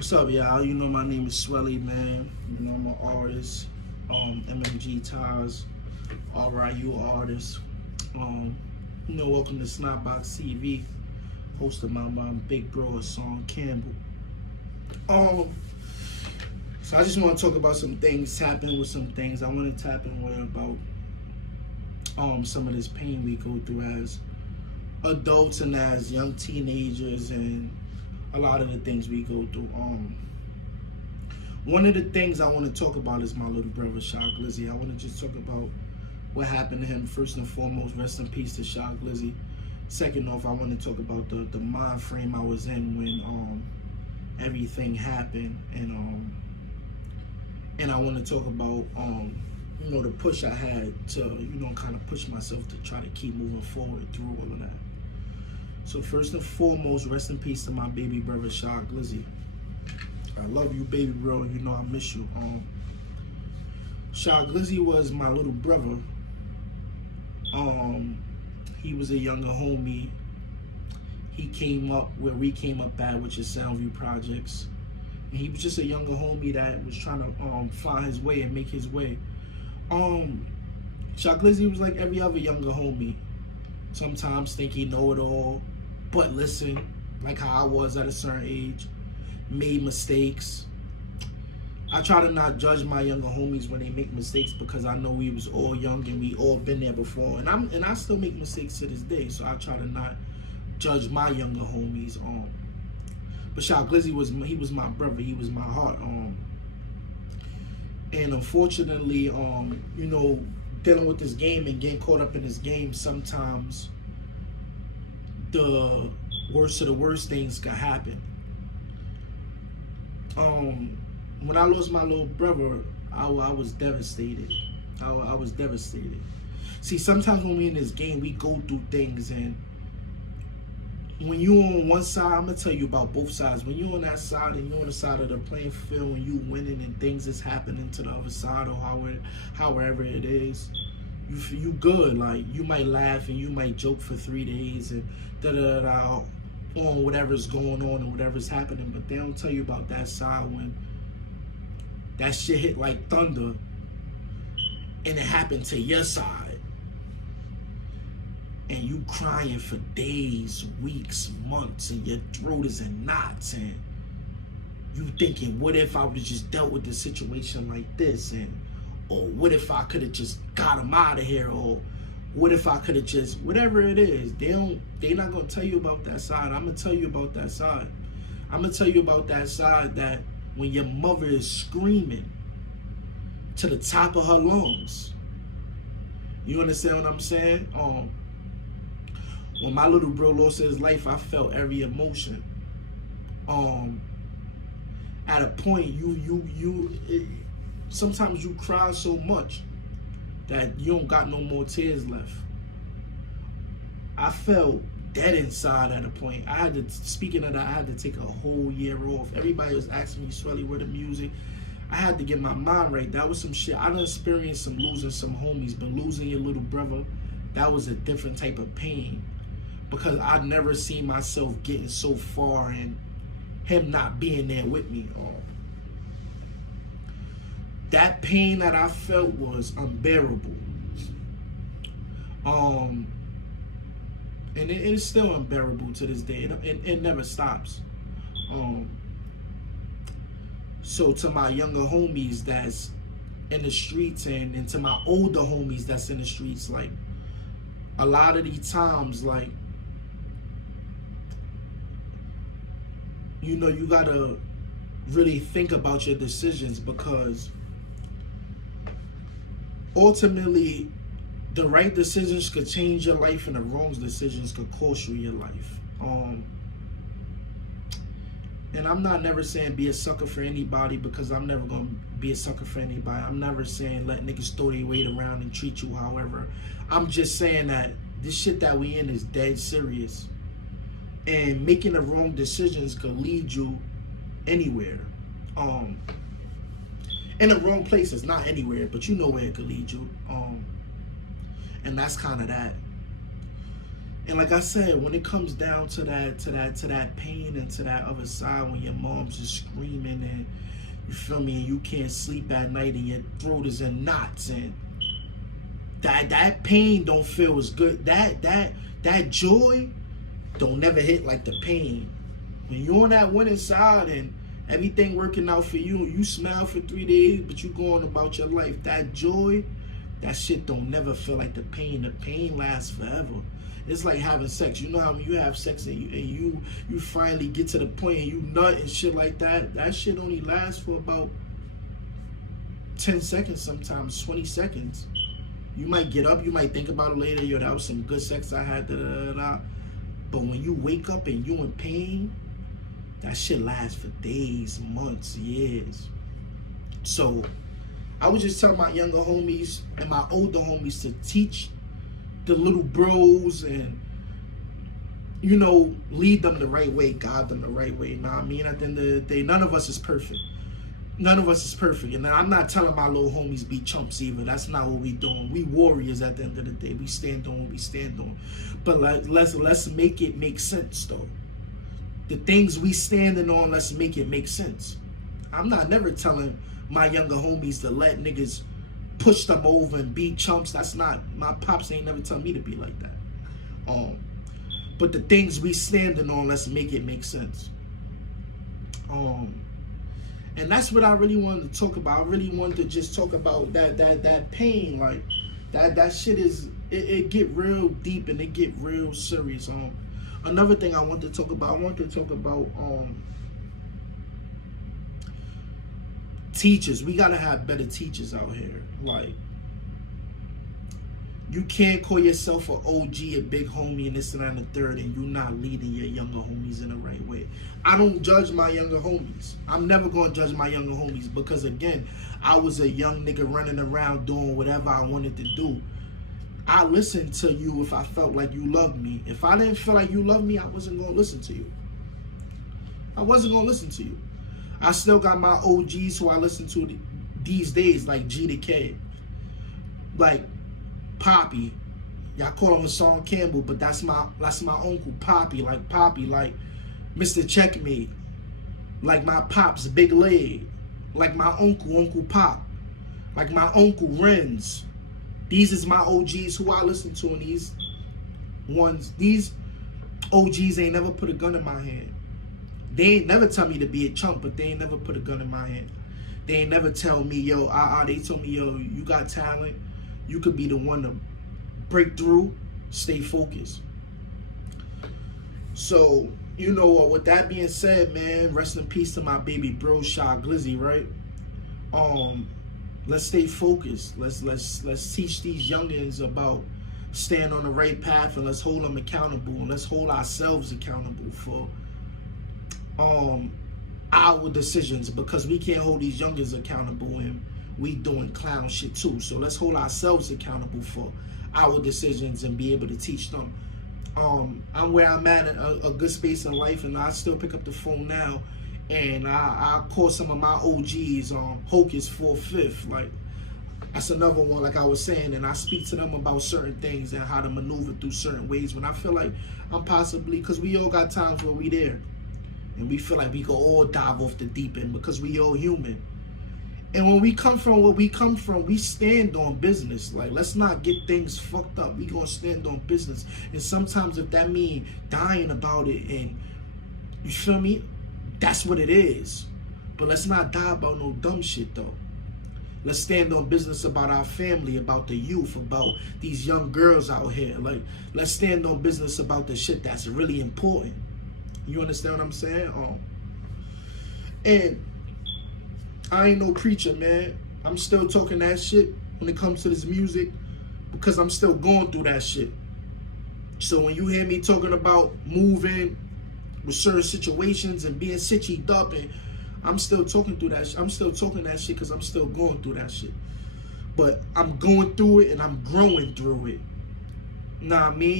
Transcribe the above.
What's up, y'all? You know my name is Swelly, man. You know I'm an artist. MMG Ties, RIU artist. Welcome to Snapbox TV, hosted by my big bro, Son Campbell. So I just want to talk about some things, tap in with some things. I want to tap in with about some of this pain we go through as adults and as young teenagers, and a lot of the things we go through. One of the things I want to talk about is my little brother, Glizzy. I want to just talk about what happened to him. First and foremost, rest in peace to Glizzy. Second off, I want to talk about the mind frame I was in when everything happened, and I want to talk about the push I had to kind of push myself to try to keep moving forward through all of that. So first and foremost, rest in peace to my baby brother, Glizzy. I love you, baby bro. You know I miss you. Glizzy was my little brother. He was a younger homie. He came up where we came up at, which is Soundview Projects. And he was just a younger homie that was trying to find his way and make his way. Glizzy was like every other younger homie. Sometimes think he know it all, but listen, like how I was at a certain age, made mistakes. I try to not judge my younger homies when they make mistakes because I know we was all young and we all been there before, and I still make mistakes to this day. So I try to not judge my younger homies. But Glizzy was my brother. He was my heart. And unfortunately, dealing with this game and getting caught up in this game, sometimes the worst of the worst things could happen. When I lost my little brother, I was devastated. I was devastated. See, sometimes when we in this game, we go through things, and when you on one side, I'm gonna tell you about both sides. When you on that side and you on the side of the playing field, when you winning and things is happening to the other side or however it is, you good. Like, you might laugh and you might joke for 3 days and da on whatever's going on and whatever's happening, but they don't tell you about that side when that shit hit like thunder and it happened to your side, and you crying for days, weeks, months, and your throat is in knots, and you thinking, what if I would have just dealt with the situation like this, or what if I could have just got him out of here, or what if I could have just, whatever it is, they're not gonna tell you about that side. I'm gonna tell you about that side. I'm gonna tell you about that side that when your mother is screaming to the top of her lungs. You understand what I'm saying? When my little bro lost his life, I felt every emotion. At a point, sometimes you cry so much that you don't got no more tears left. I felt dead inside at a point. Speaking of that, I had to take a whole year off. Everybody was asking me, Swelly, where the music? I had to get my mind right. That was some shit. I done experienced some losing some homies, but losing your little brother, that was a different type of pain. Because I'd never seen myself getting so far and him not being there with me. That pain that I felt was unbearable. And it is still unbearable to this day. It never stops. So to my younger homies that's in the streets, and to my older homies that's in the streets, like, a lot of these times, like, you gotta really think about your decisions, because ultimately the right decisions could change your life and the wrong decisions could cost you your life. And I'm not never saying be a sucker for anybody, because I'm never gonna be a sucker for anybody. I'm never saying let niggas throw their weight around and treat you however. I'm just saying that this shit that we in is dead serious, and making the wrong decisions could lead you anywhere. In the wrong places, not anywhere, but you know where it could lead you. And that's kind of that. And like I said, when it comes down to that pain and to that other side, when your mom's just screaming and you feel me, and you can't sleep at night and your throat is in knots, and that pain don't feel as good. That joy don't never hit like the pain. When you're on that winning side and everything working out for you, you smile for 3 days, but you going about your life. That joy, that shit don't never feel like the pain. The pain lasts forever. It's like having sex. You know how when you have sex and you finally get to the point and you nut and shit like that, that shit only lasts for about 10 seconds sometimes, 20 seconds. You might get up, you might think about it later, yo, that was some good sex I had, da-da-da-da. But when you wake up and you in pain, that shit lasts for days, months, years. So I would just tell my younger homies and my older homies to teach the little bros and, you know, lead them the right way, guide them the right way. You know what I mean? At the end of the day, none of us is perfect. None of us is perfect. And I'm not telling my little homies be chumps either. That's not what we doing. We warriors at the end of the day. We stand on what we stand on. But let's make it make sense, though. The things we standing on, let's make it make sense. I'm not never telling my younger homies to let niggas push them over and be chumps. That's not, my pops ain't never tell me to be like that. But the things we standing on, let's make it make sense. And that's what I really wanted to talk about. I really wanted to just talk about that pain. Like that shit is, it get real deep and it get real serious. Another thing I want to talk about, teachers. We gotta have better teachers out here. Like, you can't call yourself an OG, a big homie, and this and that and the third, and you're not leading your younger homies in the right way. I don't judge my younger homies. I'm never gonna judge my younger homies because, again, I was a young nigga running around doing whatever I wanted to do. I listened to you if I felt like you loved me. If I didn't feel like you loved me, I wasn't gonna listen to you. I wasn't gonna listen to you. I still got my OGs who I listen to these days, like G to K, like Poppy. Y'all call him Sean Campbell, but that's my uncle Poppy, like Mr. Checkmate, like my pops Big Leg, like my Uncle Pop, like my Uncle Renz. These is my OGs who I listen to, and these OGs ain't never put a gun in my hand. They ain't never tell me to be a chump, but they ain't never put a gun in my hand. They ain't never tell me, yo, they told me, yo, you got talent. You could be the one to break through, stay focused. So, you know, with that being said, man, rest in peace to my baby bro, Glizzy, right? Let's stay focused. Let's teach these youngins about staying on the right path, and let's hold them accountable, and let's hold ourselves accountable for our decisions, because we can't hold these youngins accountable and we doing clown shit too. So let's hold ourselves accountable for our decisions and be able to teach them. I'm where I'm at a good space in life, and I still pick up the phone now and I call some of my OGs, Hocus 4/5, like that's another one, like I was saying, and I speak to them about certain things and how to maneuver through certain ways when I feel like I'm possibly, because we all got times where we there and we feel like we could all dive off the deep end because we all human. And when we come from where we come from, we stand on business. Like, let's not get things fucked up. We gonna stand on business. And sometimes if that means dying about it, and you feel me, that's what it is. But let's not die about no dumb shit though. Let's stand on business about our family, about the youth, about these young girls out here. Like, let's stand on business about the shit that's really important. You understand what I'm saying? And I ain't no preacher, man. I'm still talking that shit when it comes to this music because I'm still going through that shit. So when you hear me talking about moving with certain situations and being sitched up, and I'm still talking through that shit. I'm still talking that shit because I'm still going through that shit. But I'm going through it and I'm growing through it. Nah, I mean.